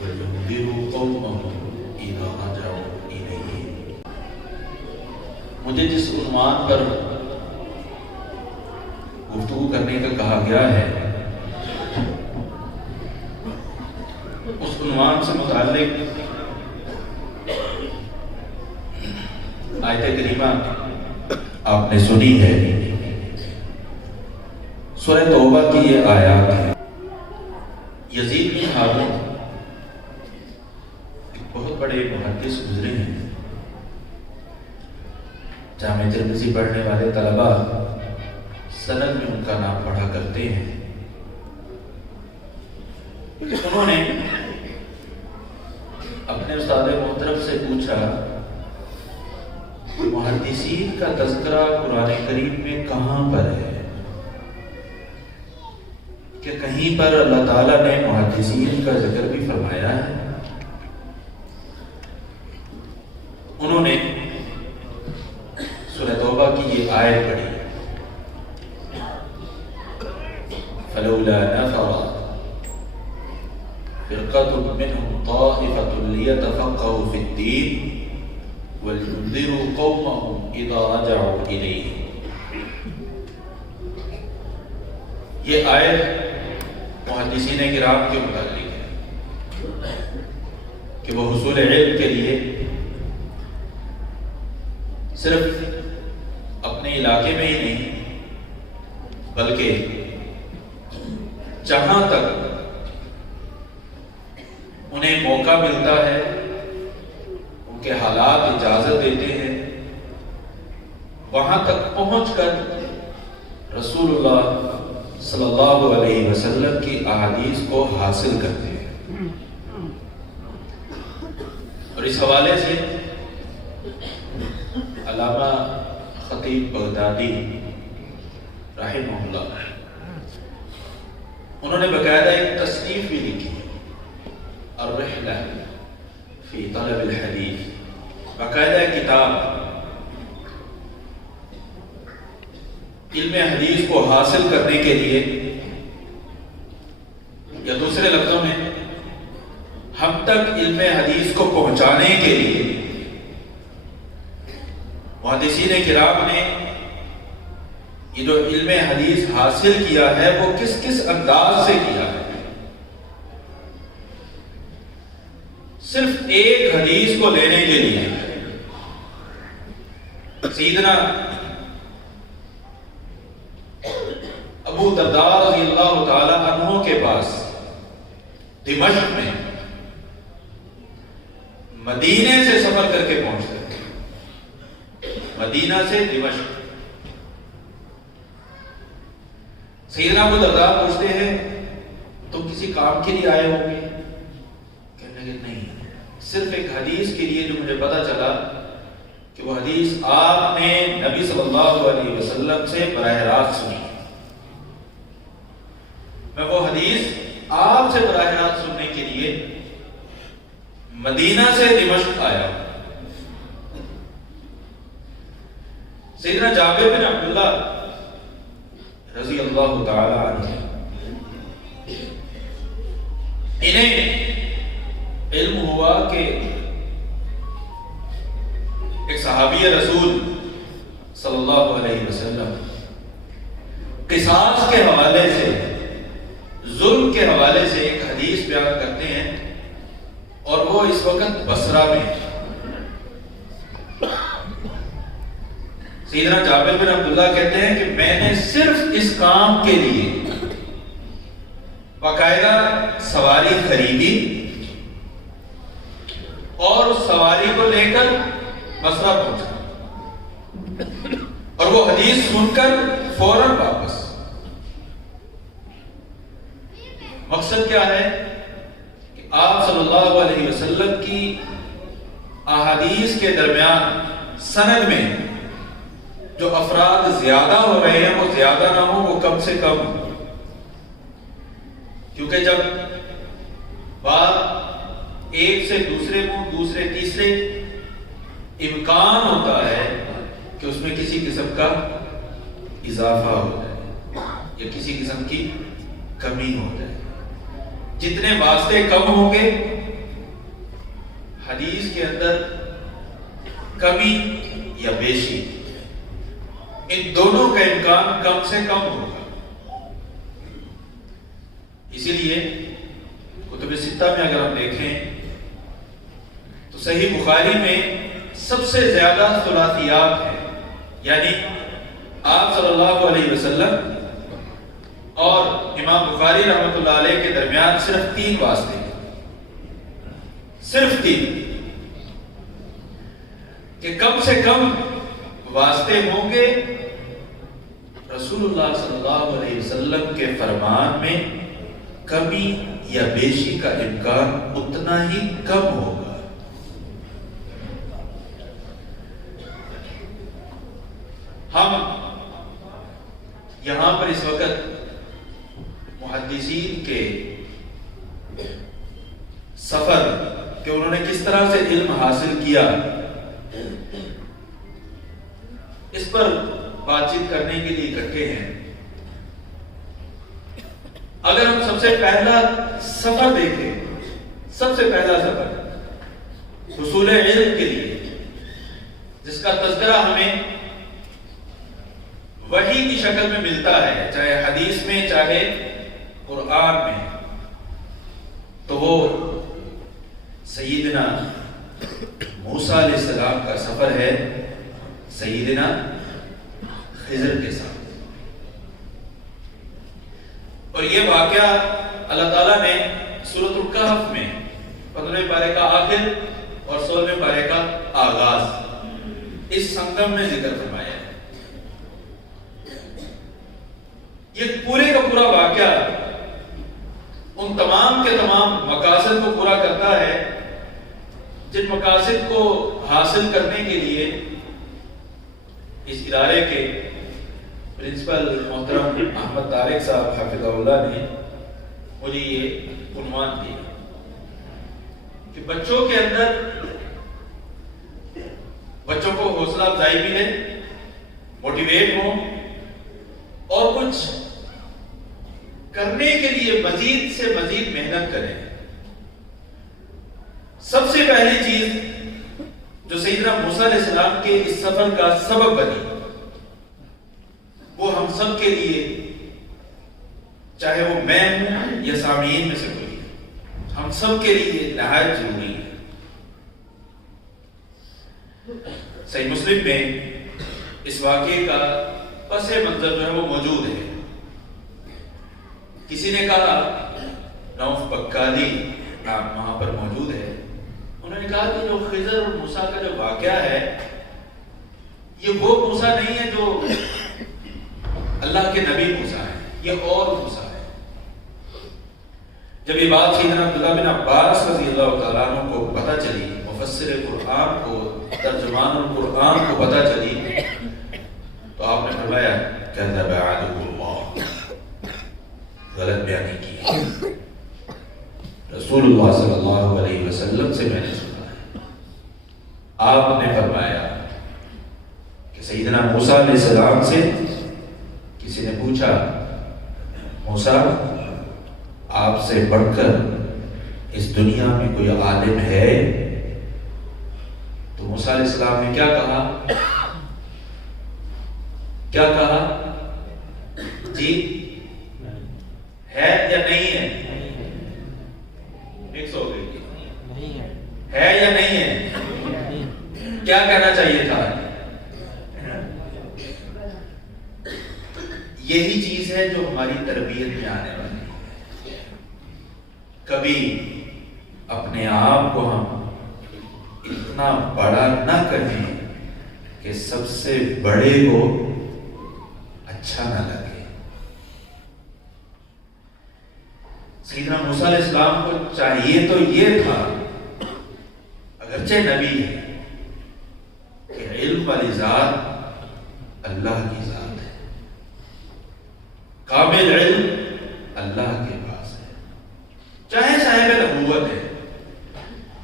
وَيُنذِرُ قَوْمَهُمْ إِذَا رَجَعُوا إِلَيْهِ۔ مجھے جس عنوان پر گفتگو کرنے کا کہا گیا ہے اس عنوان سے متعلق آیت کریمہ آپ نے سنی ہے، سورہ توبہ کی یہ آیات ہے۔ یزید بن ہارون ایک بہت بڑے محدث گزرے ہیں، جامع ترمذی پڑھنے والے طلباء سند میں ان کا نام پڑھا کرتے ہیں۔ انہوں نے اپنے استاد محترم سے پوچھا کہ محدثین کا تذکرہ قرآن کریم میں کہاں پر ہے، کہ کہیں پر اللہ تعالیٰ نے محدثین کا ذکر بھی فرمایا ہے؟ انہوں نے سورہ توبہ کی یہ آیت پڑھی، فَلَوْلَا نَفَرَ فِرْقَةٌ مِّنْهُمْ طَائِفَةٌ لِيَتَفَقَّهُوا فِي الدِّينِ وَلْيُنذِرُوا قَوْمَهُمْ إِذَا رَجَعُوا إِلَيْهِ۔ یہ آیت محدثین کرام کے متعلق ہے کہ وہ حصول علم کے لیے صرف اپنے علاقے میں ہی نہیں بلکہ جہاں تک انہیں موقع ملتا ہے، ان کے حالات اجازت دیتے ہیں، وہاں تک پہنچ کر رسول اللہ صلی اللہ علیہ وسلم کی احادیث کو حاصل کرتے ہیں۔ اور اس حوالے سے علامہ خطیب بغدادی رحمہ اللہ انہوں نے باقاعدہ ایک تصنیف بھی لکھی، الرحلہ فی طلب الحدیث، باقاعدہ کتاب علم حدیث کو حاصل کرنے کے لیے، یا دوسرے لفظوں میں ہم تک علم حدیث کو پہنچانے کے لیے محدثین کرام نے یہ جو علم حدیث حاصل کیا ہے وہ کس کس انداز سے کیا ہے۔ صرف ایک حدیث کو لینے کے لیے سیدنا ابو درداء رضی اللہ تعالی عنہ کے پاس دمشق میں مدینے سے سفر کر کے پہنچتے تھے، مدینہ سے دمشق۔ سیدنا ابو درداء پوچھتے ہیں تم کسی کام کے لیے آئے ہوں گے؟ کہنے لگے نہیں، صرف ایک حدیث کے لیے جو مجھے پتا چلا کہ وہ حدیث آپ نے نبی صلی اللہ علیہ وسلم سے براہ راست سنی، میں وہ حدیث آپ سے براہ راست سننے کے لیے مدینہ سے دمشق آیا۔ سیدنا جابر بن عبداللہ رضی اللہ تعالی عنہ انہیں علم ہوا کہ ایک صحابی رسول صلی اللہ علیہ وسلم قصاص کے حوالے سے، ظلم کے حوالے سے ایک حدیث بیان کرتے ہیں، اور وہ اس وقت بصرہ میں۔ سیدنا جابر بن عبداللہ کہتے ہیں کہ میں نے صرف اس کام کے لیے باقاعدہ سواری خریدی اور اس سواری کو لے کر بصرہ پہنچا، اور وہ حدیث سن کر فوراً واپس۔ مقصد کیا ہے کہ آپ صلی اللہ علیہ وسلم کی احادیث کے درمیان سند میں جو افراد زیادہ ہو رہے ہیں وہ زیادہ نہ ہوں، وہ کم سے کم ہوں، کیونکہ جب بات ایک سے دوسرے کو، دوسرے تیسرے، امکان ہوتا ہے کہ اس میں کسی قسم کا اضافہ ہو جائے یا کسی قسم کی کمی ہو جائے۔ جتنے واسطے کم ہوں گے کے اندر کمی یا بیشی، ان دونوں کا امکان کم سے کم ہوگا۔ اسی لیے کتب ستہ میں اگر ہم دیکھیں تو صحیح بخاری میں سب سے زیادہ ثلاثیات ہیں، یعنی آپ صلی اللہ علیہ وسلم اور امام بخاری رحمۃ اللہ علیہ کے درمیان صرف 3 واسطے ہیں، صرف 3، کہ کم سے کم واسطے ہوں گے رسول اللہ صلی اللہ علیہ وسلم کے فرمان میں کمی یا بیشی کا امکان اتنا ہی کم ہوگا۔ ہم یہاں پر اس وقت محدثین کے سفر کہ انہوں نے کس طرح سے علم حاصل کیا، اس پر بات چیت کرنے کے لیے اکٹھے ہیں۔ اگر ہم سب سے پہلا سفر دیکھیں، سب سے پہلا سفر حصول علم کے لیے، جس کا تذکرہ ہمیں وحی کی شکل میں ملتا ہے، چاہے حدیث میں چاہے قرآن میں، تو وہ سیدنا موسیٰ علیہ السلام کا سفر ہے سیدنا خضر کے ساتھ۔ اور یہ واقعہ اللہ تعالیٰ نے سورۃ الکہف میں 15ویں پارے کا آخر اور 16ویں پارے کا آغاز اس سنگم میں ذکر فرمایا ہے۔ یہ پورے کا پورا واقعہ ان تمام کے تمام مقاصد کو پورا کرتا ہے جن مقاصد کو حاصل کرنے کے لیے اس ادارے کے پرنسپل محترم احمد طارق صاحب حافظہ اللہ نے مجھے یہ عنوان دیا کہ بچوں کے اندر بچوں کو حوصلہ افزائی ملے، موٹیویٹ ہوں اور کچھ کرنے کے لیے مزید سے مزید محنت کریں۔ سب سے پہلی چیز جو سیدنا موسیٰ علیہ السلام کے اس سفر کا سبب بنی، وہ ہم سب کے لیے، چاہے وہ میں ہوں یا سامعین میں سے کوئی، ہم سب کے لیے نہایت ضروری ہے۔ صحیح مسلم میں اس واقعے کا پس منظر جو ہے وہ موجود ہے۔ کسی نے کہا، نوف بکالی نام وہاں پر موجود ہے، انہوں نے کہا کہ جو خضر اور موسیٰ کا جو واقعہ ہے، یہ وہ موسیٰ نہیں ہے جو اللہ کے نبی موسیٰ ہے، یہ اور موسیٰ ہے۔ جب یہ بات سیدنا عبداللہ بن عباس رضی اللہ تعالیٰ عنہ کو پتہ چلی، مفسر قرآن کو، ترجمان القرآن کو پتہ چلی، تو آپ نے فرمایا کذب عدو اللہ، غلط بیانی کی رسول اللہ صلی اللہ علیہ وسلم سے میں نے سنا ہے۔ آپ نے فرمایا کہ سیدنا موسیٰ علیہ السلام سے کسی نے پوچھا، موسیٰ آپ سے بڑھ کر اس دنیا میں کوئی عالم ہے؟ تو موسیٰ علیہ السلام نے کیا کہا؟ کیا کہا؟ جی ہے یا نہیں ہے؟ مکس ہو گئی، ہے یا نہیں ہے؟ کیا کہنا چاہیے تھا؟ یہی چیز ہے جو ہماری تربیت میں آنے والی ہے۔ کبھی اپنے آپ کو ہم اتنا بڑا نہ کریں کہ سب سے بڑے کو اچھا نہ لگے۔ سیدنا موسیٰ علیہ السلام کو چاہیے تو یہ تھا، اگرچہ نبی ہے، کہ علم والی ذات اللہ کی ذات ہے، کامل علم اللہ کے پاس ہے، چاہے صاحب نبوت ہے۔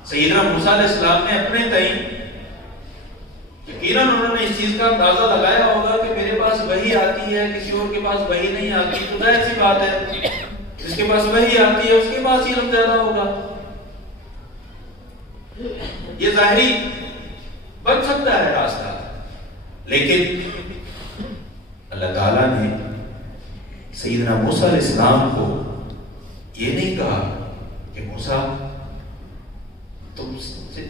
سیدنا موسیٰ علیہ السلام نے اپنے تئیں یقیناً انہوں نے اس چیز کا اندازہ لگایا ہوگا کہ میرے پاس وحی آتی ہے، کسی اور کے پاس وحی نہیں آتی، تو ظاہر سی بات ہے جس کے پاس وحی آتی ہے اس کے پاس علم زیادہ ہوگا۔ یہ ظاہری بن سکتا ہے راستہ، لیکن اللہ تعالیٰ نے سیدنا موسیٰ علیہ السلام کو یہ نہیں کہا کہ موسیٰ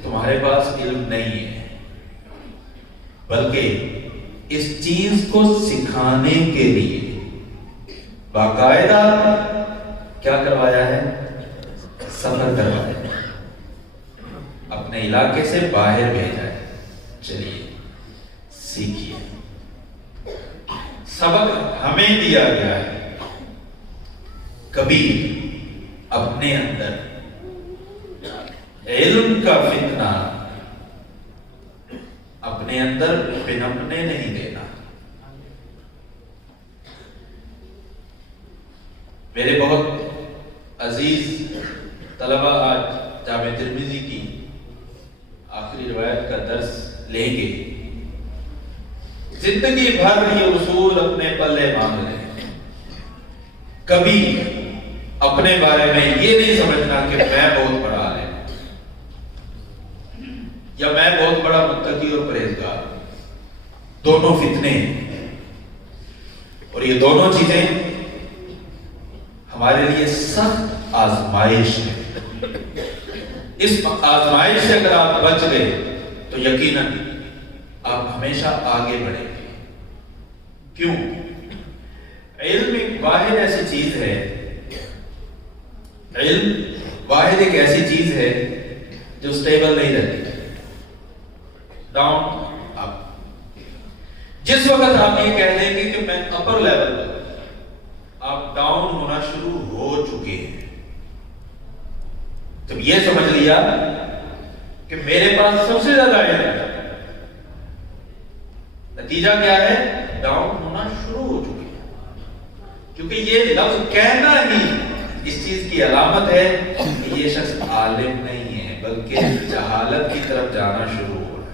تمہارے پاس علم نہیں ہے، بلکہ اس چیز کو سکھانے کے لیے باقاعدہ کیا کروایا ہے؟ سفر کروایا ہے، اپنے علاقے سے باہر بھیجا ہے، چلیے سیکھیے۔ سبق ہمیں دیا گیا ہے، کبھی اپنے اندر علم کا فتنہ اپنے اندر پنپنے نہیں دینا۔ میرے بہت عزیز طلبہ آج جامعہ ترمذی کی آخری روایت کا درس لیں گے، زندگی بھر یہ اصول اپنے پلے باندھ لیں، کبھی اپنے بارے میں یہ نہیں سمجھنا کہ میں بہت بڑا عالم یا میں بہت بڑا متقی اور پرہیزگار۔ دونوں فتنے ہیں، اور یہ دونوں چیزیں ہمارے لیے سخت آزمائش ہے۔ اس آزمائش سے اگر آپ بچ گئے تو یقیناً آپ ہمیشہ آگے بڑھیں گے۔ کیوں؟ علم ایک واحد ایسی چیز ہے، علم واحد ایک ایسی چیز ہے جو سٹیبل نہیں رہتی، ڈاؤن اپ۔ جس وقت آپ یہ کہہ دیں گے کہ میں اپر لیول پر، آپ ڈاؤن ہونا شروع ہو چکے ہیں۔ جب یہ سمجھ لیا کہ میرے پاس سب سے زیادہ علم ہے، نتیجہ کیا ہے؟ ڈاؤن ہونا شروع ہو چکے ہیں، کیونکہ یہ لفظ کہنا ہی اس چیز کی علامت ہے کہ یہ شخص عالم نہیں ہے، بلکہ جہالت کی طرف جانا شروع ہو رہا ہے۔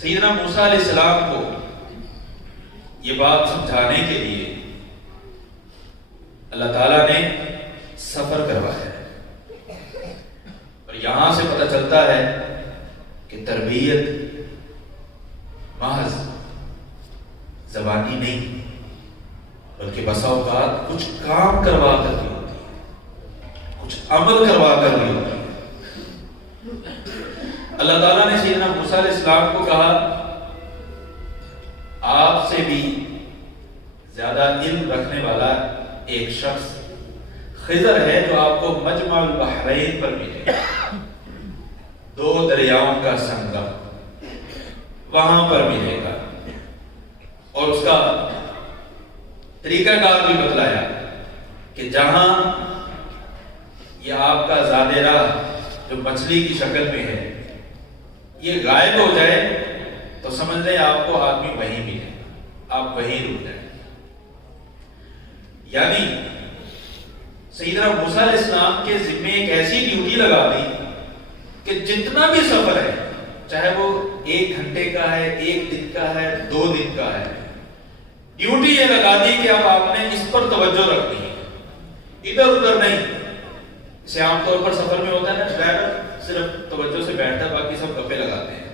سیدنا موسیٰ علیہ السلام کو یہ بات سمجھانے کے لیے اللہ تعالیٰ نے سفر کروایا ہے، اور یہاں سے پتہ چلتا ہے کہ تربیت محض زبانی نہیں، بلکہ بسا اوقات کچھ کام کروا کر بھی ہوتی ہے، کچھ عمل کروا کر بھی ہوتی ہے۔ اللہ تعالیٰ نے سیدنا موسیٰ علیہ السلام کو کہا، آپ سے بھی زیادہ علم رکھنے والا ایک شخص خضر ہے، جو آپ کو مجمع البحرین پر ملے گا، دو دریاؤں کا سنگم وہاں پر ملے گا، اور اس کا طریقہ کار بھی بتلایا کہ جہاں یہ آپ کا زادِ راہ جو مچھلی کی شکل میں ہے یہ غائب ہو جائے تو سمجھ لیں آپ کو آدمی وہیں ملے، آپ وہیں رک جائیں۔ یعنی سیدنا موسیٰ علیہ السلام کے ذمے ایک ایسی ڈیوٹی لگا دی کہ جتنا بھی سفر ہے، چاہے وہ 1 گھنٹے کا ہے، 1 دن کا ہے، 2 دن کا ہے، ڈیوٹی یہ لگا دی کہ اب آپ نے اس پر توجہ رکھنی ہے، ادھر ادھر نہیں۔ اسے عام طور پر سفر میں ہوتا ہے نا، ڈرائیور صرف توجہ سے بیٹھتا ہے، باقی سب گپے لگاتے ہیں۔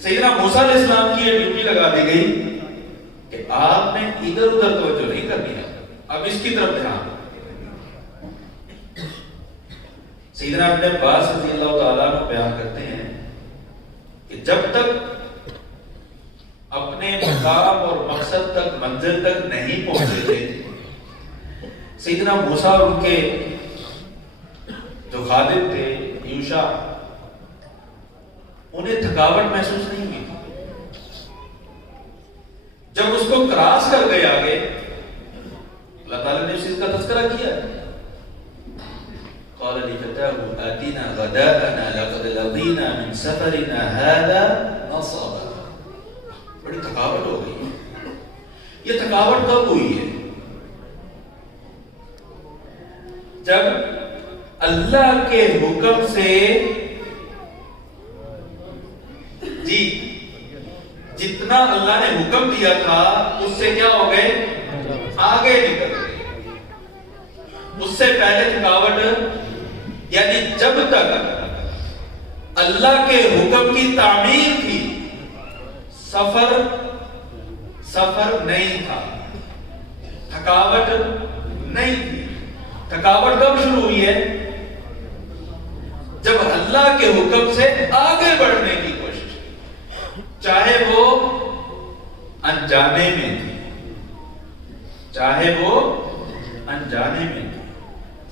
سیدنا موسیٰ علیہ السلام کی یہ ڈیوٹی لگا دی گئی کہ آپ نے ادھر ادھر توجہ نہیں کرنی ہے، اب اس کی طرف دھیان۔ سیدنا ابن عباس رضی اللہ تعالیٰ عنہ بیان کرتے ہیں کہ جب تک اپنے مقام اور مقصد تک، منزل تک نہیں پہنچے تھے، سیدنا موسیٰ اور ان کے جو خادم تھے یوشع، انہیں تھکاوٹ محسوس نہیں ہوئی تھی۔ جب اس کو کراس کر گئے آگے، اللہ تعالیٰ نے اس چیز کا تذکرہ کیا، قال لفتاه آتنا غداءنا لقد لقينا من سفرنا هذا نصبا۔ بڑی تھکاوٹ ہو گئی۔ یہ تھکاوٹ کب ہوئی ہے؟ جب اللہ کے حکم سے جی جتنا اللہ نے حکم دیا تھا اس سے کیا ہو گئے؟ آگے نکل گئے۔ اس سے پہلے تھکاوٹ یعنی جب تک اللہ کے حکم کی تعمیر تھی سفر نہیں تھا، تھکاوٹ نہیں تھی۔ تھکاوٹ کب شروع ہوئی ہے؟ جب اللہ کے حکم سے آگے بڑھنے کی کوشش کی، چاہے وہ انجانے میں تھی،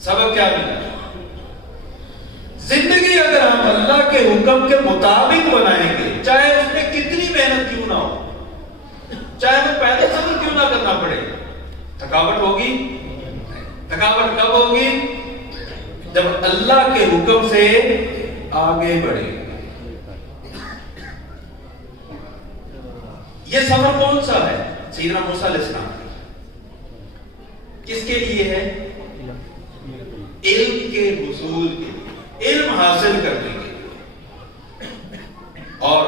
سبب کیا ملا؟ زندگی اگر ہم اللہ کے حکم کے مطابق بنائیں گے، چاہے اس میں کتنی محنت کیوں نہ ہو، چاہے وہ پیدل سفر کیوں نہ کرنا پڑے، تھکاوٹ ہوگی؟ تھکاوٹ کب ہوگی؟ جب اللہ کے حکم سے آگے بڑھے۔ یہ سفر کون سا ہے؟ سیدنا موسیٰ علیہ السلام کس کے لیے ہے؟ علم کے حصول کے لیے، علم حاصل کرنے کے لیے۔ اور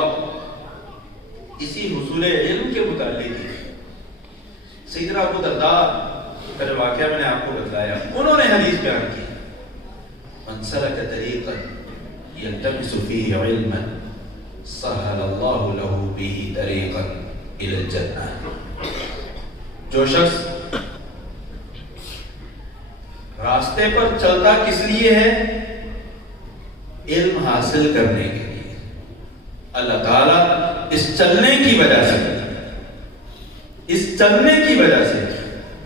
اسی حصول علم کے متعلق سیدنا ابو درداء کا جو واقعہ میں نے آپ کو بتایا، انہوں نے حدیث بیان کی، من سلک طریقا یلتمس فیہ علما سہل اللہ لہ بہ طریقا الی الجنہ۔ جو شخص راستے پر چلتا کس لیے ہے؟ علم حاصل کرنے کے لیے، اللہ تعالیٰ اس چلنے کی وجہ سے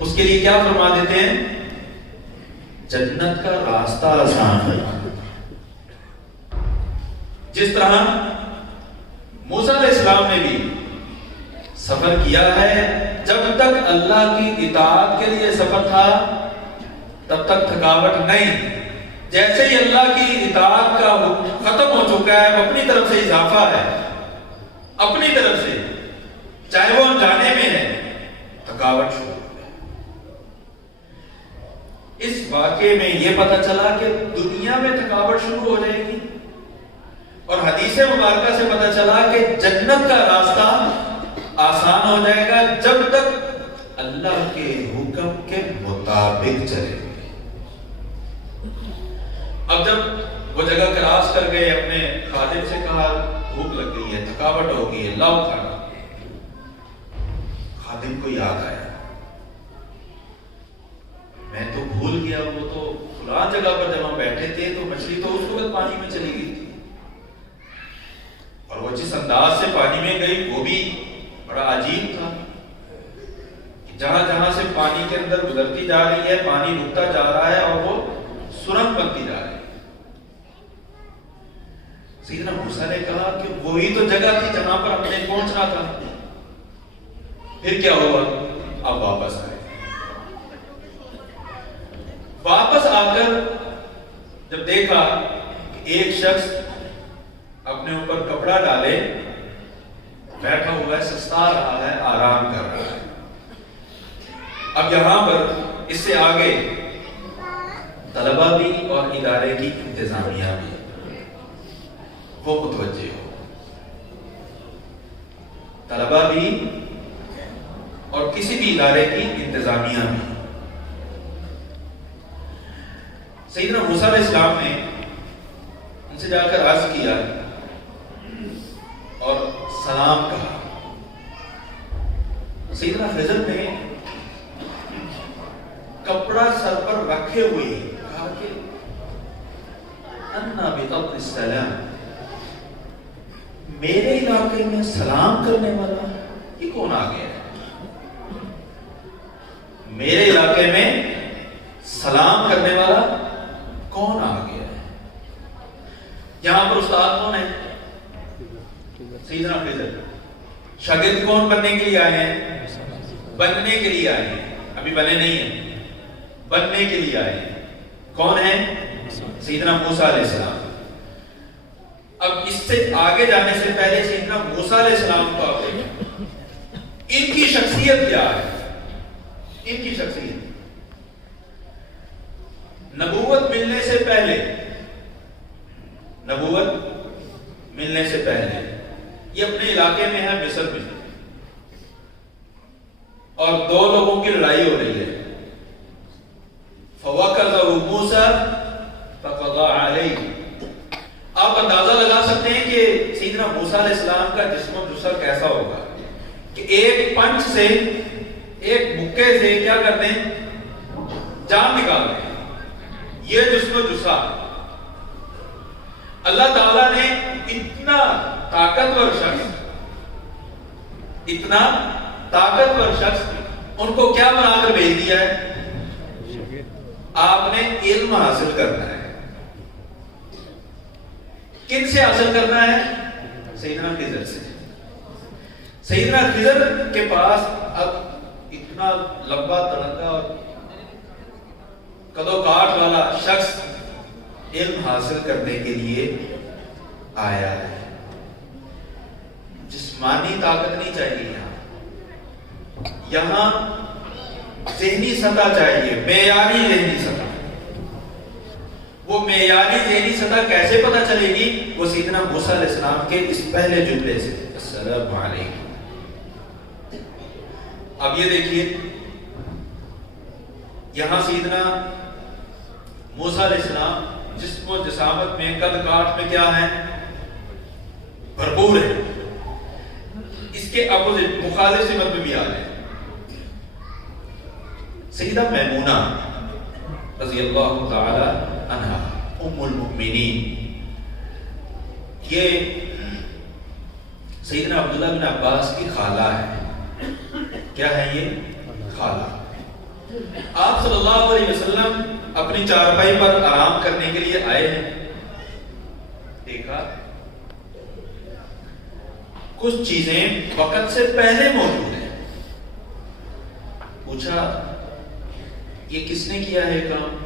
اس کے لیے کیا فرما دیتے ہیں؟ جنت کا راستہ آسان فرما دیتے ہیں۔ جس طرح موسیٰ علیہ السلام نے بھی سفر کیا ہے، جب تک اللہ کی اطاعت کے لیے سفر تھا تب تک تھکاوٹ نہیں، جیسے ہی اللہ کی اطاعت کا ختم ہو چکا ہے، اپنی طرف سے اضافہ ہے، اپنی طرف سے چاہے وہ انجانے میں ہے، تھکاوٹ شروع۔ اس واقعے میں یہ پتہ چلا کہ دنیا میں تھکاوٹ شروع ہو جائے گی، اور حدیث مبارکہ سے پتہ چلا کہ جنت کا راستہ آسان ہو جائے گا جب تک اللہ کے حکم کے مطابق چلے گا۔ اب جب وہ جگہ کراس کر گئے، اپنے خادم سے کہا بھوک لگ گئی ہے، تھکاوٹ ہو گئی ہے، لاؤ کھانا۔ خادم کو یاد آیا، میں تو بھول گیا، وہ تو فلاں جگہ پر جب ہم بیٹھے تھے تو مچھلی تو اس وقت پانی میں چلی گئی تھی، اور وہ جس انداز سے پانی میں گئی وہ بھی بڑا عجیب تھا۔ جہاں جہاں سے پانی کے اندر گزرتی جا رہی ہے، پانی رکتا جا رہا ہے اور وہ سرنگ بنتی جا رہی ہے۔ سیدنا موسیٰ نے کہا کہ وہی تو جگہ تھی جہاں پر ہم نے پہنچنا تھا۔ پھر کیا ہوا؟ اب واپس آئے۔ واپس آ کر جب دیکھا کہ ایک شخص اپنے اوپر کپڑا ڈالے بیٹھا ہوا ہے، سستا رہا ہے، آرام کر رہا ہے۔ اب یہاں پر اس سے آگے طلبہ بھی اور ادارے کی انتظامیہ بھی وہ متوجہ ہو، طلبہ بھی اور کسی بھی ادارے کی انتظامیہ بھی۔ سیدنا موسیٰ علیہ السلام نے ان سے جا کر عرض کیا اور سلام کہا۔ سیدنا خضر نے کپڑا سر پر رکھے ہوئے کہا کہ انا بطبع السلام، میرے علاقے میں سلام کرنے والا یہ کون آ گیا ہے؟ میرے علاقے میں سلام کرنے والا کون آ گیا ہے؟ یہاں پر استاد کون ہے؟ سیدنا خضر۔ شاگرد کون بننے کے لیے آئے ہیں؟ بننے کے لیے آئے ہیں، ابھی بنے نہیں ہیں، بننے کے لیے آئے ہیں۔ کون ہیں؟ سیدنا موسیٰ علیہ السلام۔ اب اس سے آگے جانے سے پہلے سیدنا موسیٰ علیہ السلام کو آپ دیکھیں، ان کی شخصیت کیا ہے؟ ان کی شخصیت نبوت ملنے سے پہلے، نبوت ملنے سے پہلے یہ اپنے علاقے میں ہے، مصر میں، اور دو لوگوں کی لڑائی ہو رہی ہے۔ فَوَكَذَهُ مُوسَى فَقَضَى موسیٰ علیہ السلام کا جسم و جسہ کیسا ہوگا کہ ایک پنچ سے، ایک مکے سے کیا کرتے ہیں؟ جان نکالتے ہیں. یہ جسم و جسہ اللہ تعالیٰ نے اتنا طاقتور شخص ان کو کیا بنا کر بھیج دیا ہے؟ آپ نے علم حاصل کرنا ہے. کن سے حاصل کرنا ہے؟ سیدنا خضر سے. سیدنا خضر کے پاس اب اتنا لمبا تڑنگا اور کدو کاٹ والا شخص علم حاصل کرنے کے لیے آیا ہے. جسمانی طاقت نہیں چاہیے یہاں ذہنی سطح چاہیے، معیاری ذہنی سطح. وہ معیاری ذہنی سطح کیسے پتہ چلے گی؟ وہ سیدنا موسیٰ علیہ السلام کے اس پہلے جملے سے، السلام علیکم. اب یہ دیکھیے یہاں سیدنا موسیٰ علیہ السلام جسم و جسامت میں، قد کاٹ میں کیا ہے؟ بھرپور ہے. اس کے اپوزٹ مخالف سمت میں بھی آ رہے ہیں. سیدہ میمونہ رضی اللہ تعالی عنہا ام المؤمنین، یہ سیدنا عبداللہ بن عباس کی خالہ ہے. کیا ہے یہ؟ خالہ. آپ صلی اللہ علیہ وسلم اپنی چارپائی پر آرام کرنے کے لیے آئے ہیں. دیکھا کچھ چیزیں وقت سے پہلے موجود ہیں. پوچھا یہ کس نے کیا ہے کام؟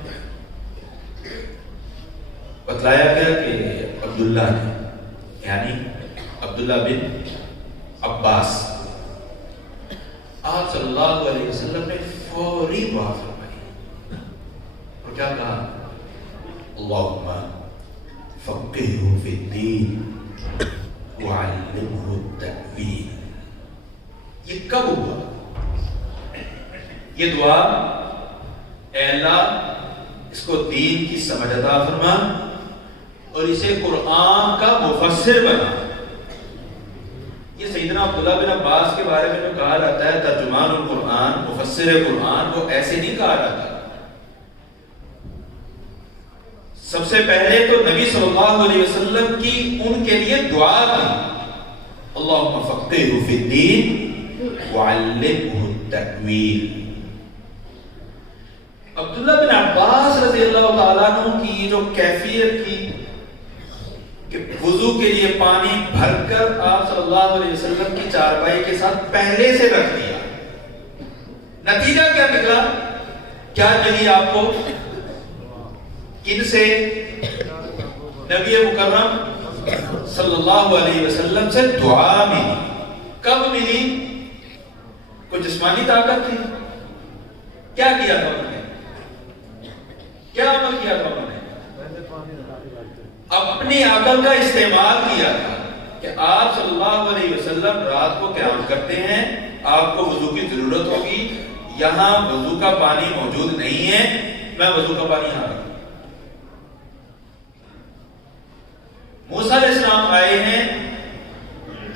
بتلایا گیا کہ عبداللہ نے، یعنی عبداللہ بن عباس. آپ صلی اللہ علیہ وسلم نے فوری دعا فرمائی اور کیا کہا؟ اللہم فقہہ فی الدین وعلمہ التأویل. یہ کب ہوا؟ یہ دعا، اے اللہ اس کو دین کی سمجھ عطا فرما اور اسے قرآن کا مفسر بنا. یہ سیدنا عبداللہ بن عباس کے بارے میں جو کہا جاتا ہے ترجمان القرآن، مفسر قرآن، وہ ایسے نہیں کہا جاتا. سب سے پہلے تو نبی صلی اللہ علیہ وسلم کی ان کے لیے دعا تھی، اللہم فقہہ فی الدین وعلمہ التأویل. عبداللہ بن عباس رضی اللہ تعالیٰ عنہ کی جو کیفیت تھی کہ وضو کے لیے پانی بھر کر آپ صلی اللہ علیہ وسلم کی چارپائی کے ساتھ پہلے سے رکھ دیا. نتیجہ کیا نکلا؟ کیا ملی آپ کو؟ کن سے؟ نبی مکرم صلی اللہ علیہ وسلم سے دعا ملی. کب ملی؟ کوئی جسمانی طاقت تھی؟ کیا کیا تھا انہوں نے؟ کیا عمل کیا تھا انہوں نے؟ اپنی عقل کا استعمال کیا تھا کہ آپ صلی اللہ علیہ وسلم رات کو قیام کرتے ہیں، آپ کو وضو کی ضرورت ہوگی، یہاں وضو کا پانی موجود نہیں ہے، میں وضو کا پانی یہاں رکھوں. موسیٰ علیہ السلام آئے ہیں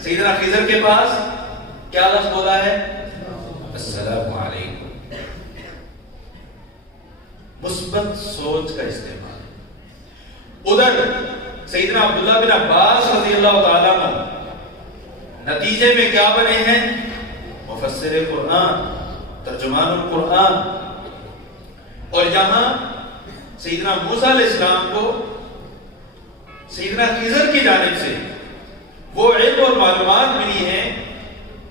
سیدنا خضر کے پاس، کیا لفظ بولا ہے؟ السلام علیکم. مثبت سوچ کا استعمال. ادھر سیدنا عبداللہ بن عباس رضی اللہ تعالیٰ عنہ نتیجے میں کیا بنے ہیں؟ مفسر قرآن، ترجمان القرآن. اور یہاں سیدنا موسیٰ علیہ السلام کو سیدنا خضر کی جانب سے وہ علم اور معلومات ملی ہیں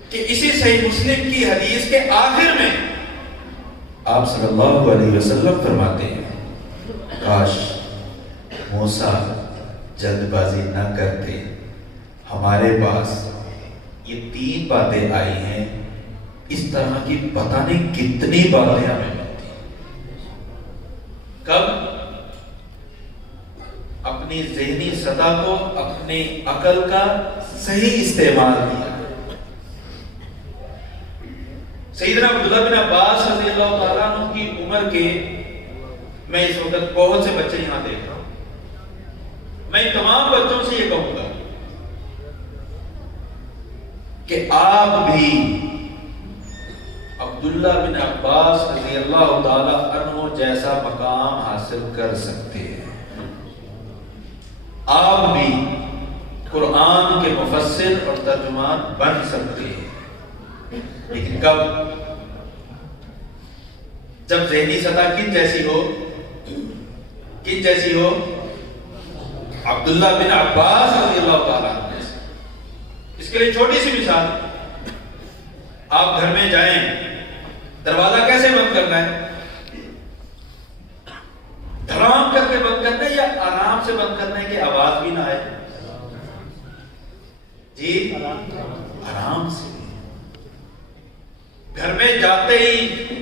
کہ اسی صحیح مسلم کی حدیث کے آخر میں آپ صلی اللہ علیہ وسلم فرماتے ہیں کاش موسیٰ جلد بازی نہ کرتے، ہمارے پاس یہ 3 باتیں آئی ہیں، اس طرح کی پتہ نہیں کتنی باتیں ہمیں ملتی. کب؟ اپنی ذہنی سطح کو، اپنی عقل کا صحیح استعمال کیا. سیدنا عبداللہ بن عباس رضی اللہ تعالیٰ عنہ کی عمر کے، میں اس وقت بہت سے بچے یہاں دیکھ رہا ہوں، میں تمام بچوں سے یہ کہوں گا کہ آپ بھی عبداللہ بن عباس رضی اللہ تعالی عنہ جیسا مقام حاصل کر سکتے ہیں، آپ بھی قرآن کے مفسر اور ترجمان بن سکتے ہیں، لیکن کب؟ جب ذہنی سطح کن جیسی ہو؟ کن جیسی ہو؟ عبداللہ بن عباس رضی اللہ تعالیٰ عنہ جیسی۔ اس کے لیے چھوٹی سی مثال، آپ گھر میں جائیں، دروازہ کیسے بند کرنا ہے؟ دھڑام کر کے بند کرنا ہے یا آرام سے بند کرنا ہے کہ آواز بھی نہ آئے؟ جی آرام سے۔ گھر میں جاتے ہی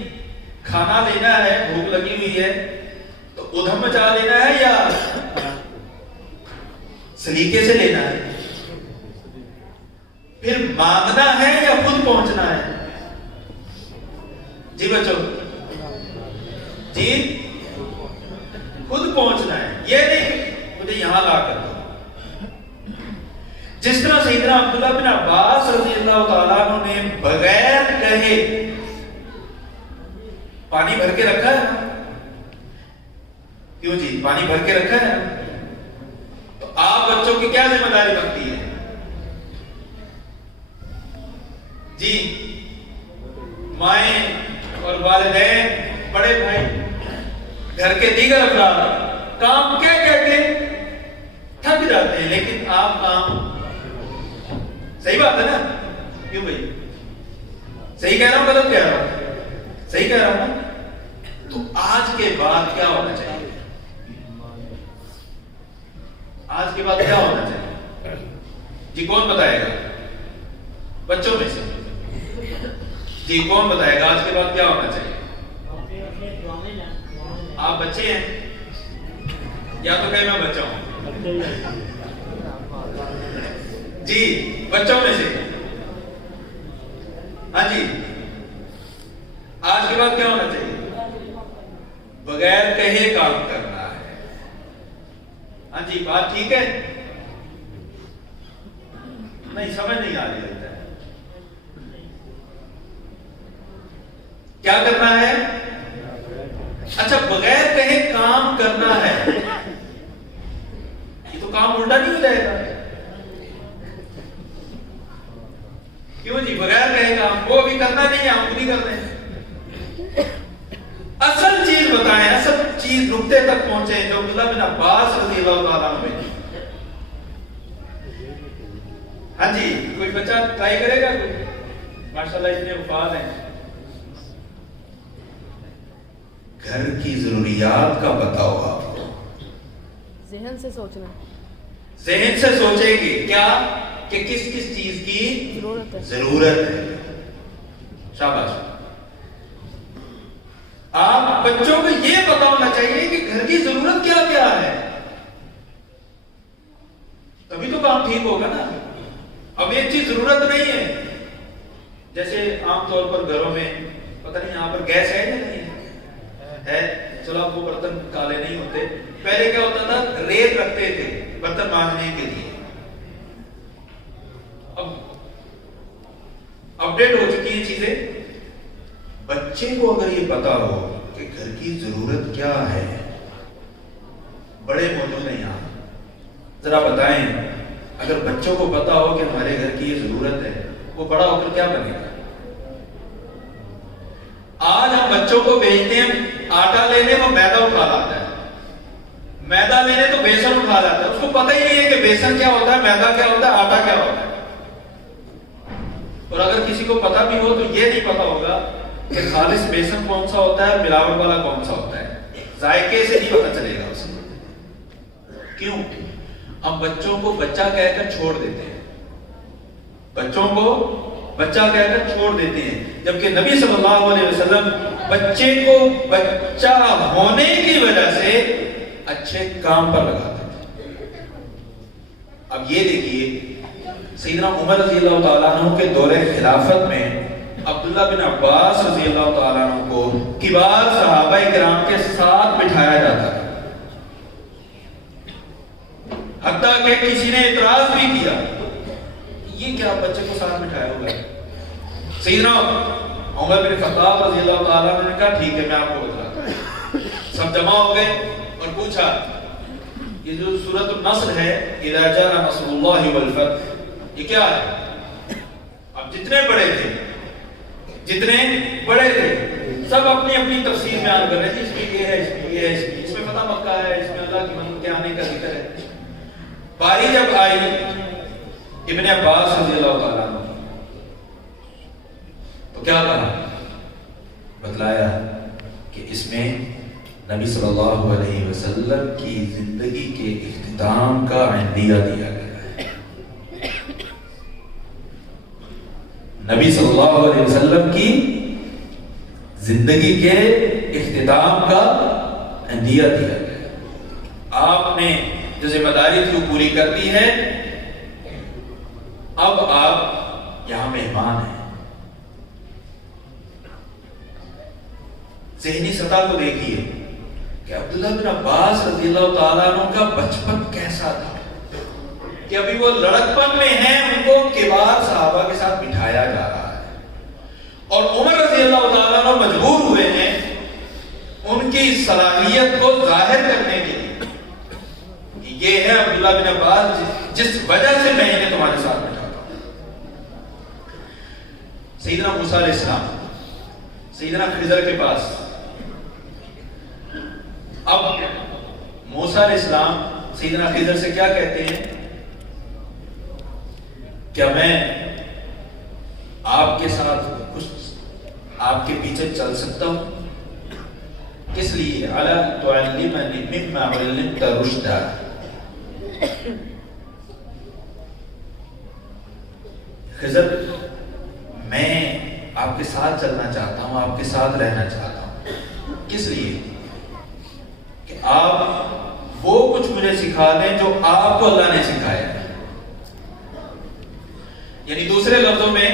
کھانا لینا ہے، بھوک لگی ہوئی ہے تو ادھم مچا لینا ہے یا سلیقے سے لینا ہے؟ پھر مانگنا ہے یا خود پہنچنا ہے؟ جی بچوں، جی خود پہنچنا ہے، یہ نہیں مجھے یہاں لا کر دو۔ جس طرح سیدنا عبداللہ بن عباس رضی اللہ تعالیٰ عنہ نے بغیر کہے پانی بھر کے رکھا ہے نا، کیوں جی پانی بھر کے رکھا ہے نا، تو آپ بچوں کی کیا ذمہ داری بنتی ہے؟ جی مائیں اور والدین، بڑے بھائی، گھر کے دیگر افراد کام کہہ کے تھک جاتے ہیں، لیکن آپ کام، صحیح بات ہے نا؟ کیوں بھائی؟ صحیح کہہ رہا ہوں غلط کہہ رہا ہوں؟ صحیح کہہ رہا ہوں نا؟ تو آج کے بعد کیا ہونا چاہیے؟ آج کے بعد کیا ہونا چاہیے؟ جی کون بتائے گا بچوں میں سے؟ جی کون بتائے گا آج کے بعد کیا ہونا چاہیے؟ آپ بچے ہیں یا تو کہ میں بچہ ہوں؟ جی بچوں میں سے، ہاں جی آج کے بعد کیا ہونا چاہیے؟ بغیر کہے کام کرنا ہے۔ ہاں جی بات ٹھیک ہے؟ نہیں سمجھ نہیں آ رہی لگتا ہے۔ کیا کرنا ہے؟ اچھا بغیر کہے کام کرنا ہے، یہ تو کام الٹا نہیں ہو جائے گا؟ کیوں جی بغیر کہے کام؟ وہ بھی کرنا نہیں ہے، ہم بھی کرتے ہیں۔ اصل چیز بتائیں، اصل چیز نقطے تک پہنچے جو عبداللہ بن عباس رضی اللہ تعالیٰ عنہ۔ ہاں جی کوئی بچہ ٹرائی کرے گا؟ کوئی ماشاءاللہ اتنے وفاد ہیں۔ گھر کی ضروریات کا بتاؤ آپ کو، ذہن سے سوچنا، ذہن سے سوچیں گے کیا کہ کس کس چیز کی ضرورت ہے۔ شاباش۔ آپ بچوں کو یہ پتا ہونا چاہیے کہ گھر کی ضرورت کیا کیا ہے، تبھی تو کام ٹھیک ہوگا نا۔ اب ایک چیز ضرورت نہیں ہے، جیسے عام طور پر گھروں میں پتہ نہیں یہاں پر گیس ہے یا نہیں ہے، چلو اب وہ برتن کالے نہیں ہوتے، پہلے کیا ہوتا تھا ریت رکھتے تھے برتن مانجنے کے لیے۔ اب اپڈیٹ ہو چکی ہیں چیزیں۔ بچے کو اگر یہ پتا ہو کہ گھر کی ضرورت کیا ہے، بڑے موجود ہیں یہاں، ذرا بتائیں اگر بچوں کو پتا ہو کہ ہمارے گھر کی یہ ضرورت ہے، وہ بڑا ہو کر کیا بنے گا؟ آج ہم بچوں کو بھیجتے ہیں آٹا لینے، وہ میدا اٹھا لاتا ہے، میدا لینے تو بیسن اٹھا لاتا ہے، اس کو پتہ ہی نہیں ہے کہ بیسن کیا ہوتا ہے، میدا کیا ہوتا ہے، آٹا کیا ہوتا ہے۔ اور اگر کسی کو پتا بھی ہو تو یہ نہیں پتا ہوگا کہ خالص بیسن کون سا ہوتا ہے، ملاوٹ والا کون سا ہوتا ہے، ذائقے سے نہیں پتا چلے گا اسے۔ کیوں؟ ہم بچوں کو بچہ کہہ کر چھوڑ دیتے ہیں، بچوں کو بچہ کہہ کر چھوڑ دیتے ہیں، جبکہ نبی صلی اللہ علیہ وسلم بچے کو بچہ ہونے کی وجہ سے اچھے کام پر لگاتے تھے۔ اب یہ دیکھیے سیدنا عمر رضی اللہ تعالیٰ عنہ کے دور خلافت میں عبداللہ بن عباس رضی اللہ تعالیٰ عنہ کو کبار صحابہ کرام کے ساتھ بٹھایا جاتا ہے، حتیٰ کہ کسی نے اعتراض بھی کیا یہ کیا بچے کو ساتھ بٹھایا ہوگا؟ سیدنا عمر بن خطاب رضی اللہ تعالیٰ نے کہا ٹھیک ہے میں آپ کو بتاتا ہوں. سب جمع ہو گئے اور پوچھا یہ جو سورۃ النصر ہے اذا جاء نصر اللہ والفتح یہ کیا ہے؟ اب جتنے بڑے تھے سب اپنی اپنی تفسیر بیان کر رہے تھے. اس میں یہ ہے، اس میں یہ ہے، اس میں فتح مکہ ہے، اس میں اللہ کی مدد کے آنے کا ذکر ہے. باری جب آئی ابن عباس رضی اللہ تعالیٰ عنہ تو کیا کہا؟ بتلایا کہ اس میں نبی صلی اللہ علیہ وسلم کی زندگی کے اختتام کا عندیہ دیا گیا ہے. نبی صلی اللہ علیہ وسلم کی زندگی کے اختتام کا عندیہ دیا گیا ہے. آپ نے جو ذمہ داری تھی وہ پوری کر دی ہے. اب آپ یہاں مہمان ہیں. ذہنی سطح کو دیکھیے کہ عبداللہ بن عباس رضی اللہ تعالیٰ عنہ کا بچپن کیسا تھا کہ ابھی وہ لڑکپن میں ہیں، ان کو کبار صحابہ کے ساتھ بٹھایا جا رہا ہے. اور عمر رضی اللہ تعالیٰ عنہ مجبور ہوئے ہیں ان کی صلاحیت کو ظاہر کرنے کے لیے. یہ ہے عبداللہ بن عباس جس وجہ سے میں انہیں تمہارے ساتھ بٹھاتا ہوں. سیدنا موسیٰ علیہ السلام سیدنا خضر کے پاس. اب موسیٰ علیہ السلام سیدنا خضر سے کیا کہتے ہیں؟ کیا میں آپ کے ساتھ کچھ آپ کے پیچھے چل سکتا ہوں؟ کس لیے؟ الا تعلمنی مما علمت رشدا. خضر میں آپ کے ساتھ چلنا چاہتا ہوں، آپ کے ساتھ رہنا چاہتا ہوں. کس لیے؟ کہ آپ وہ کچھ مجھے سکھا دیں جو آپ کو اللہ نے سکھایا. یعنی دوسرے لفظوں میں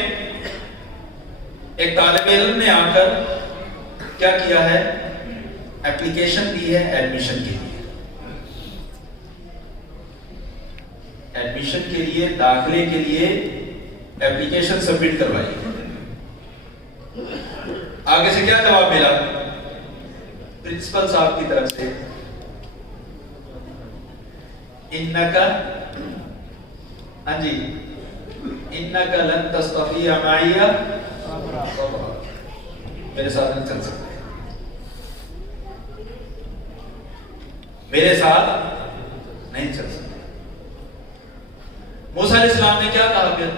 ایک طالب علم نے آ کر کیا کیا ہے؟ اپلیکیشن دی ہے ایڈمیشن کے لیے. ایڈمیشن کے لیے، داخلے کے لیے اپلیکیشن سبمٹ کروائی. آگے سے کیا جواب ملا پرنسپل صاحب کی طرف سے؟ انکا ہاں جی انکا لن تستطیع معی صبرا. میرے ساتھ نہیں چل سکتے، میرے ساتھ نہیں چل سکتے. موسیٰ علیہ السلام نے کیا کہا پھر؟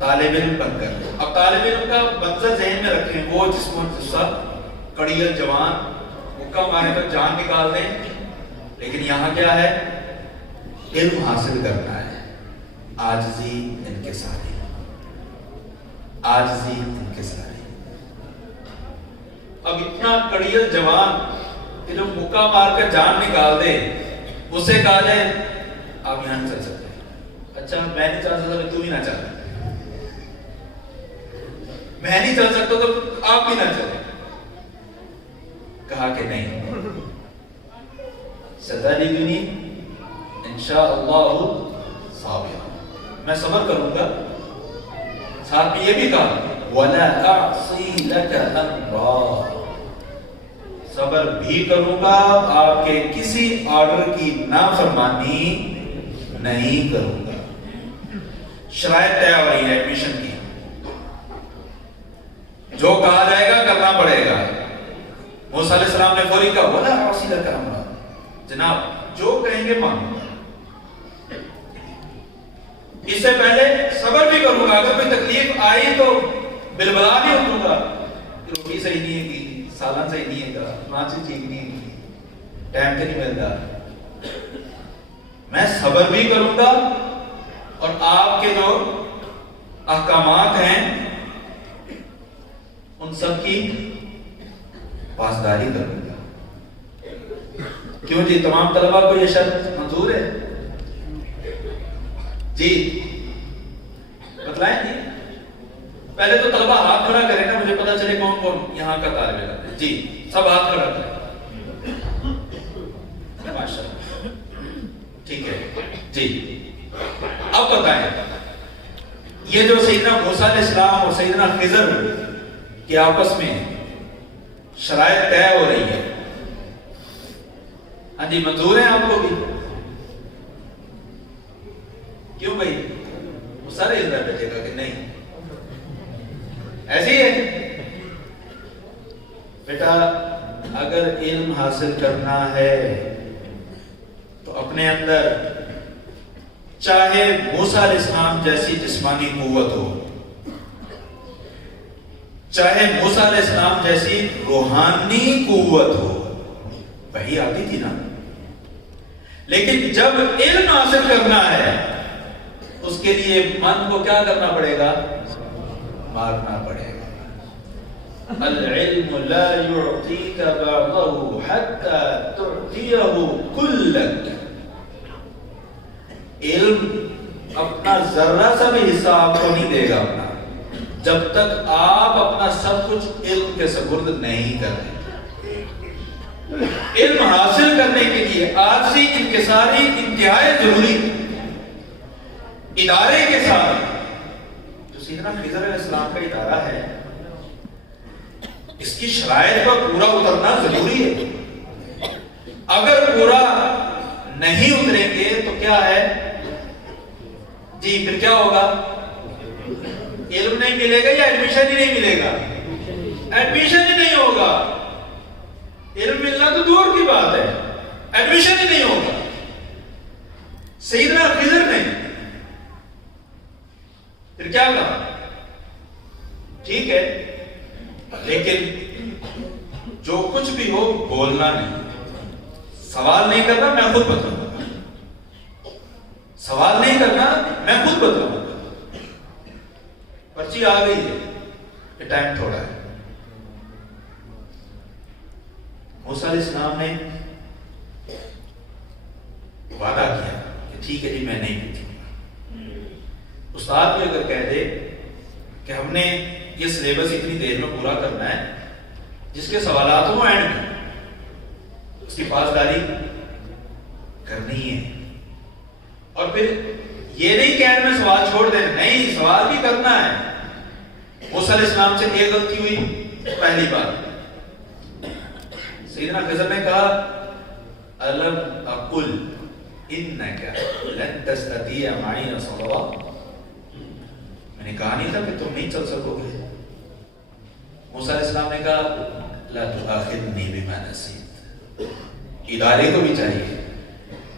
طالب علم بن کر. اب طالب علم کا منظر ذہن میں رکھیں، وہ جسم و جسہ کڑیل جوان مکہ مارے پر جان نکال دیں. لیکن یہاں کیا ہے؟ علم حاصل کرنا ہے. عاجزی انکساری، عاجزی انکساری. اب اتنا کڑیل جوان کہ جو مکہ مار کر جان نکال دے، اس سے کہا جائے آپ یہاں نہیں چل سکتے. اچھا میں نہیں چل سکتا تو ہی نہ چل. میں نہیں چل سکتا تو آپ بھی نہ چلیں. کہا کہ نہیں، ستجدنی انشاءاللہ صابرا، میں صبر کروں گا. ساتھ میں یہ بھی کہا وَلَا أَعْصِي لَكَ أَمْرًا، صبر بھی کروں گا، آپ کے کسی آرڈر کی نافرمانی نہیں کروں گا. شرائط طے ہو رہی ہے ایڈمیشن کی، جو کہا جائے گا کرنا پڑے گا. موسیٰ علیہ السلام نے فوری کہا وَلَا أَعْصِي لَكَ أَمْرًا، جناب جو کہیں گے مانوں گا. اس سے پہلے صبر بھی کروں گا، اگر کوئی تکلیف آئی تو بالبلا نہیں اٹھوں گا کہ روٹی صحیح نہیں ہے کی، سالن صحیح نہیں ہے گا، مانچی ٹھیک نہیں ہے کی، ٹائم پہ نہیں ملتا. میں صبر بھی کروں گا اور آپ کے جو احکامات ہیں ان سب کی پاسداری کروں گا. کیوں جی تمام طلبہ کو یہ شرط منظور ہے؟ جی بتلائیں جی. پہلے تو طلبہ ہاتھ کھڑا کریں نا، مجھے پتا چلے کون کون یہاں کا طالب علم ہے. جی سب ہاتھ کھڑا کریں. ماشاءاللہ ٹھیک ہے جی. اب بتائیں یہ جو سیدنا موسیٰ علیہ السلام اور سیدنا خضر کے آپس میں شرائط طے ہو رہی ہے، ہاں جی منظور ہے آپ کو بھی؟ کیوں بھائی؟ وہ سارے ادھر بیٹھے گا کہ نہیں؟ ایسے ہی ہے بیٹا، اگر علم حاصل کرنا ہے تو اپنے اندر چاہے موسیٰ علیہ السلام جیسی جسمانی قوت ہو، چاہے موسیٰ علیہ السلام جیسی روحانی قوت ہو، وہی آتی تھی نا، لیکن جب علم حاصل کرنا ہے اس کے لیے من کو کیا کرنا پڑے گا؟ مارنا پڑے گا۔ العلم لا يعطيك بعضه حتى تعطيه كلك۔ علم اپنا ذرہ سا بھی حصہ آپ کو نہیں دے گا اپنا، جب تک آپ اپنا سب کچھ علم کے سپرد نہیں کرتے۔ علم حاصل کرنے کے لیے عاجزی انکساری انتہائی ضروری ادارے کے ساتھ جو سیدنا خضر علیہ السلام کا ادارہ ہے، اس کی شرائط پر پورا اترنا ضروری ہے۔ اگر پورا نہیں اتریں گے تو کیا ہے جی؟ پھر کیا ہوگا؟ علم نہیں ملے گا یا ایڈمیشن ہی نہیں ملے گا؟ ایڈمیشن ہی نہیں ہوگا۔ علم ملنا تو دور کی بات ہے، ایڈمیشن ہی نہیں ہوگا۔ سیدنا خضر نے پھر کیا کہا؟ ٹھیک ہے، لیکن جو کچھ بھی ہو بولنا نہیں، سوال نہیں کرنا، میں خود بتاؤں گا۔ سوال نہیں کرنا، میں خود بتاؤں گا۔ پرچی آ گئی ہے کہ ٹائم تھوڑا ہے۔ موسیٰ علیہ السلام نے وعدہ کیا کہ ٹھیک ہے جی میں نہیں پوچھوں گا۔ استاد بھی اگر کہہ دے کہ ہم نے یہ سلیبس اتنی دیر میں پورا کرنا ہے، جس کے سوالات ہوں اینڈ میں، اس کی پاسداری کرنی ہے۔ اور پھر یہ نہیں کہ اینڈ میں سوال چھوڑ دینا، نہیں، سوال بھی کرنا ہے۔ موسیٰ علیہ السلام سے ایک غلطی ہوئی، پہلی بات سیدنا خضر نے کہا الم اقل انک لن تستطیع معی صبرا، میں نے کہا نہیں تھا کہ تم نہیں چل سکو گے؟ موسیٰ علیہ السلام نے کہا لا تؤاخذنی بما نسیت۔ ادارے کو بھی چاہیے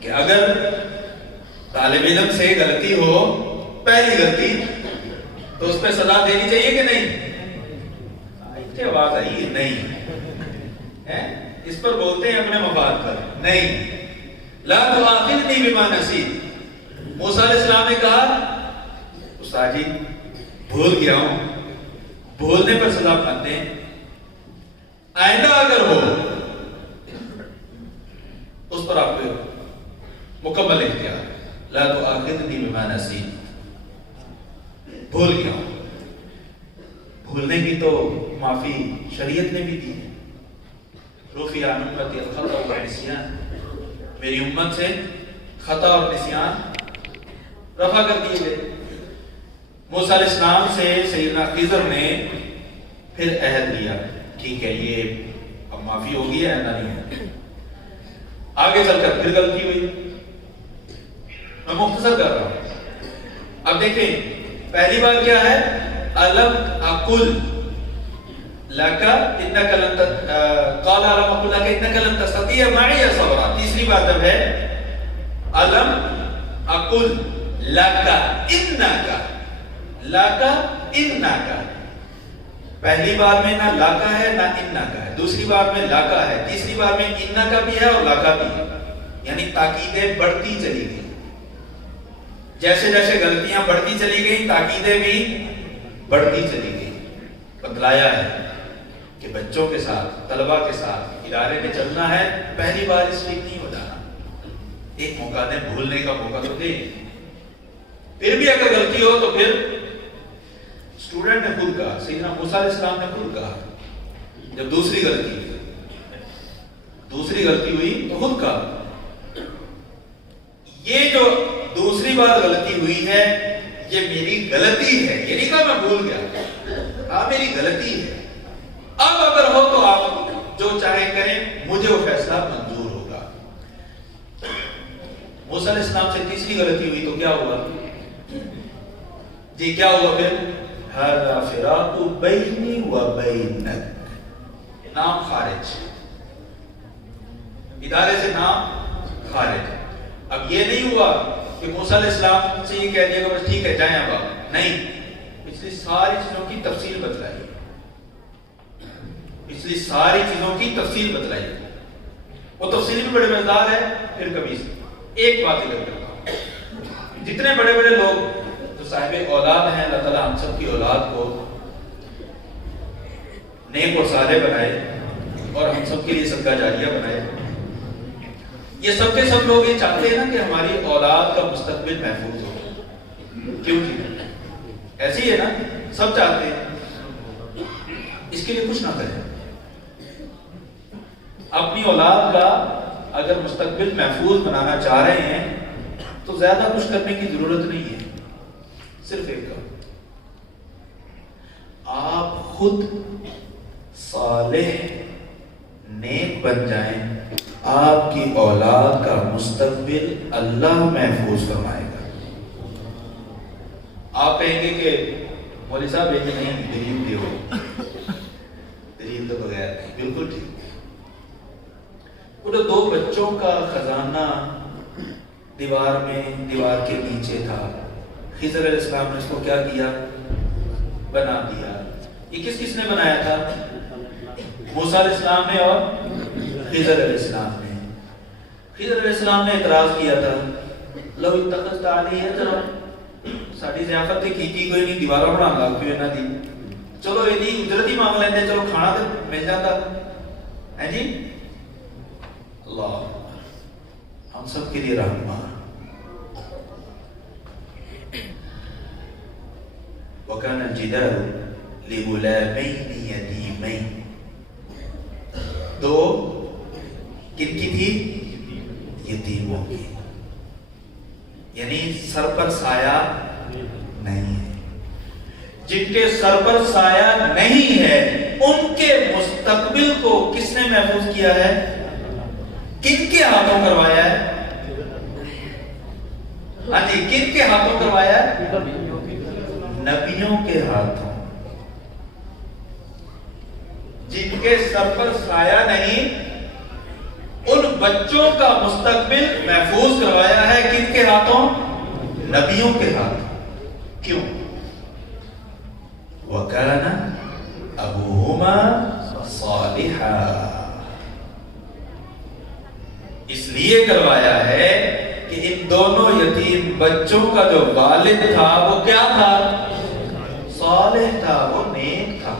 کہ اگر طالب علم سے غلطی ہو، پہلی غلطی، تو اس پہ سزا دینی چاہیے کہ نہیں؟ اتنی آواز آئی نہیں، اس پر بولتے ہیں اپنے مفاد پر، نہیں۔ لا تؤاخذنی بما نسیت۔ موسیٰ علیہ السلام نے کہا استاد جی بھول گیا ہوں، بھولنے پر سزا مت دیں، آئندہ اگر ہو اس پر آپ کو مکمل اختیار۔ لا تؤاخذنی بما نسیت، بھول گیا ہوں۔ بھولنے کی تو معافی شریعت نے بھی دی ہے۔ رفع عن امتی الخطأ والنسیان، میری امت سے خطا اور نسیان رفع کر دیے گئے۔ موسیٰ علیہ السلام سے سیدنا خضر نے پھر عہد لیا، ٹھیک ہے یہ اب معافی ہوگی ہے نہ نہیں ہے۔ آگے چل کر پھر غلطی ہوئی، میں مختصر کر رہا ہوں۔ اب دیکھیں پہلی بار کیا ہے؟ الم اقل لک انک لن قال الم اقل لک انک لن تستطیع معی صبرا۔ تیسری بات جب ہے الم اقل لک انک، لک انک، پہلی بار میں نہ لاکا ہے نہ انک ہے، دوسری بار میں لاکا ہے، تیسری بار میں انک بھی ہے اور لاکا بھی ہے، یعنی تاکیدیں بڑھتی چلی گئی۔ جیسے جیسے غلطیاں بڑھتی چلی گئی تاکیدیں بھی بڑھتی چلی گئی۔ بتلایا ہے کہ بچوں کے ساتھ، طلباء کے ساتھ ادارے میں چلنا ہے، پہلی بار اسٹرک نہیں ہو جانا، ایک موقع دیں، بھولنے کا موقع تو دیں۔ پھر بھی اگر غلطی ہو تو پھر اسٹوڈنٹ نے خود کہا، سیدنا موسیٰ علیہ السلام نے خود کہا، جب دوسری غلطی ہوئی تو خود کہا۔ یہ جو دوسری بار غلطی ہوئی ہے یہ میری غلطی ہے، یہ نہیں کہا میں بھول گیا، کہا میری غلطی ہے، اب اگر ہو تو آپ جو چاہے کریں، مجھے وہ فیصلہ منظور ہوگا۔ موسیٰ علیہ السلام سے تیسری غلطی ہوئی تو کیا ہوا؟ جی کیا ہوا پھر؟ ھذا فراق بینی و بینک، نام خارج، ادارے سے نام خارج۔ اب یہ نہیں ہوا کہ موسیٰ علیہ السلام سے یہ کہہ دیا کہ بس ٹھیک ہے جائیں اب آپ، نہیں، پچھلی ساری چیزوں کی تفصیل بتلائی، پچھلی ساری چیزوں کی تفصیل بتلائی، وہ تفصیل بھی بڑے مزدار ہے۔ پھر کبھی ایک بات ذکر کرتا ہوں، جتنے بڑے بڑے لوگ جو صاحب اولاد ہیں، اللہ تعالیٰ ہم سب کی اولاد کو نیک اور صالح بنائے اور ہم سب کے لیے صدقہ جاریہ بنائے۔ یہ سب کے سب لوگ یہ چاہتے ہیں نا کہ ہماری اولاد کا مستقبل محفوظ ہو، کیوں جی؟ ایسے ہی ہے نا، سب چاہتے ہیں۔ اس کے لیے کچھ نہ کریں، اپنی اولاد کا اگر مستقبل محفوظ بنانا چاہ رہے ہیں تو زیادہ کچھ کرنے کی ضرورت نہیں ہے، صرف ایک کام، آپ خود صالح نیک بن جائیں، آپ کی اولاد کا مستقبل اللہ محفوظ فرمائے گا۔ آپ کہیں گے کہ مولوی صاحب یہ نہیں، دلیل دے ہو، دلیل تو بغیر نہیں، بالکل ٹھیک۔ وہ دو بچوں کا خزانہ دیوار کے نیچے تھا، خضر علیہ السلام نے اس کو کیا کیا؟ بنا دیا۔ یہ کس نے بنایا تھا؟ موسیٰ علیہ السلام نے اور خضر علیہ السلام نے۔ خضر علیہ السلام نے اعتراض کیا تھا، لو اتخذت آلیہۃ، ساڈی ضیافت تے کیتی کوئی نہیں، دیواروں بنا لگ پئے انہاں دی، چلو یہ اجرت ہی مانگ لیندے، چلو کھانا تے مل جاتا ہے جی۔ اللہ ہم سب کے لیے رحمہ۔ وَكَانَ الْجِدَارُ لِغُلَامَيْنِ يَتِيمَيْنِ، دو کن کی تھی؟ یتیموں کی، یعنی سر پر سایہ نہیں ہے، جن کے سر پر سایہ نہیں ہے ان کے مستقبل کو کس نے محفوظ کیا ہے؟ کن کے ہاتھوں کروایا ہے؟ ہاں جی، کن کے ہاتھوں کروایا ہے؟ نبیوں کے ہاتھوں۔ جن کے سر پر سایہ نہیں ان بچوں کا مستقبل محفوظ کروایا ہے کن کے ہاتھوں؟ نبیوں کے ہاتھوں۔ کیوں؟ وَكَانَ أَبُوهُمَا صَالِحًا، اس لیے کروایا ہے کہ ان دونوں یتیم بچوں کا جو والد تھا وہ کیا تھا؟ صالح تھا، وہ نیک تھا۔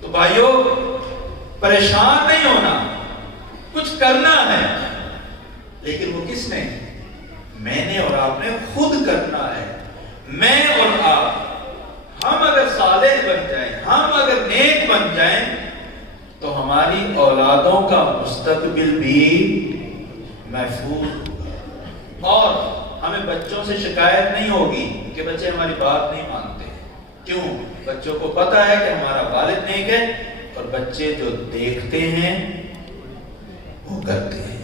تو بھائیو پریشان نہیں ہونا، کچھ کرنا ہے، لیکن وہ کس نے؟ میں نے اور آپ نے خود کرنا ہے۔ میں اور آپ، ہم اگر صالح بن جائیں، ہم اگر نیک بن جائیں تو ہماری اولادوں کا مستقبل بھی محفوظ ہوگا، اور ہمیں بچوں سے شکایت نہیں ہوگی کہ بچے ہماری بات نہیں مانتے۔ کیوں؟ بچوں کو پتا ہے کہ ہمارا والد نیک ہے، اور بچے جو دیکھتے ہیں وہ کرتے ہیں۔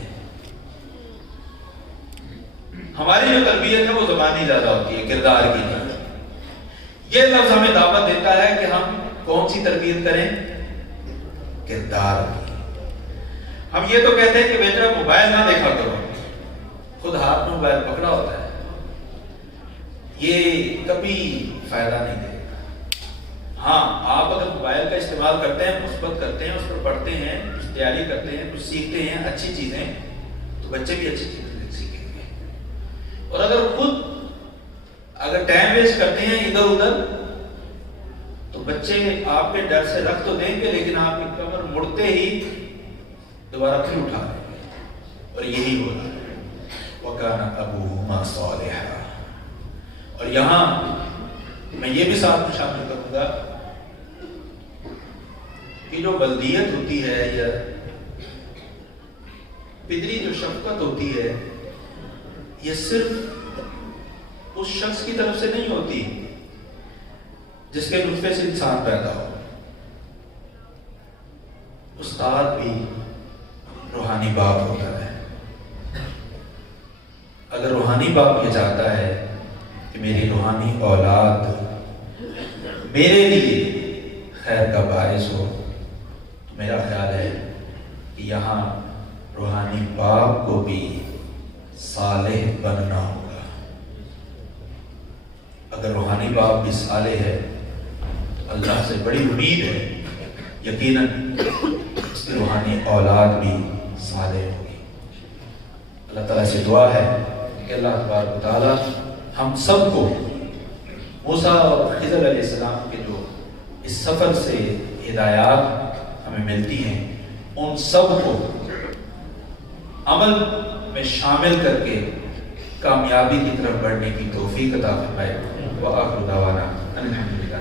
ہماری جو تربیت ہے وہ زبانی زیادہ ہوتی ہے، کردار کی نہیں۔ یہ لفظ ہمیں دعوت دیتا ہے کہ ہم کون سی تربیت کریں؟ کردار کی۔ ہم یہ تو کہتے ہیں کہ بیٹا موبائل نہ دیکھا کرو، خود ہاتھ میں موبائل پکڑا ہوتا ہے، یہ کبھی فائدہ نہیں دے گا۔ ہاں، آپ اگر موبائل کا استعمال کرتے ہیں، مثبت کرتے ہیں، اس پر پڑھتے ہیں، کچھ تیاری کرتے ہیں، کچھ سیکھتے ہیں اچھی چیزیں، تو بچے بھی اچھی چیزیں سیکھیں گے۔ اور اگر ٹائم ویسٹ کرتے ہیں ادھر ادھر، تو بچے آپ کے ڈر سے رکھ تو دیں گے، لیکن آپ کی کمر مڑتے ہی دوبارہ پھر اٹھا دیں گے، اور یہی ہو رہا ہے۔ وَكَانَ أَبُوهُمَا صَالِحًا۔ اور یہاں میں یہ بھی ساتھ میں شامل کروں گا کہ جو بلدیت ہوتی ہے یا پدری جو شفقت ہوتی ہے، یہ صرف اس شخص کی طرف سے نہیں ہوتی جس کے نطفے سے انسان پیدا ہو. استاد بھی روحانی باپ ہوتا ہے. اگر روحانی باپ یہ چاہتا ہے کہ میری روحانی اولاد میرے لیے خیر کا باعث ہو، تو میرا خیال ہے کہ یہاں روحانی باپ کو بھی صالح بننا ہوگا. اگر روحانی باپ بھی صالح ہے تو اللہ سے بڑی امید ہے یقیناً اس کی روحانی اولاد بھی صالح ہوگی. اللہ تعالیٰ سے دعا ہے کہ اللہ تبارک و تعالیٰ ہم سب کو موسیٰ اور خضر علیہ السلام کے جو اس سفر سے ہدایات ہمیں ملتی ہیں ان سب کو عمل میں شامل کر کے کامیابی کی طرف بڑھنے کی توفیق عطا فرمائے. وآخر دعوانا الحمدللہ.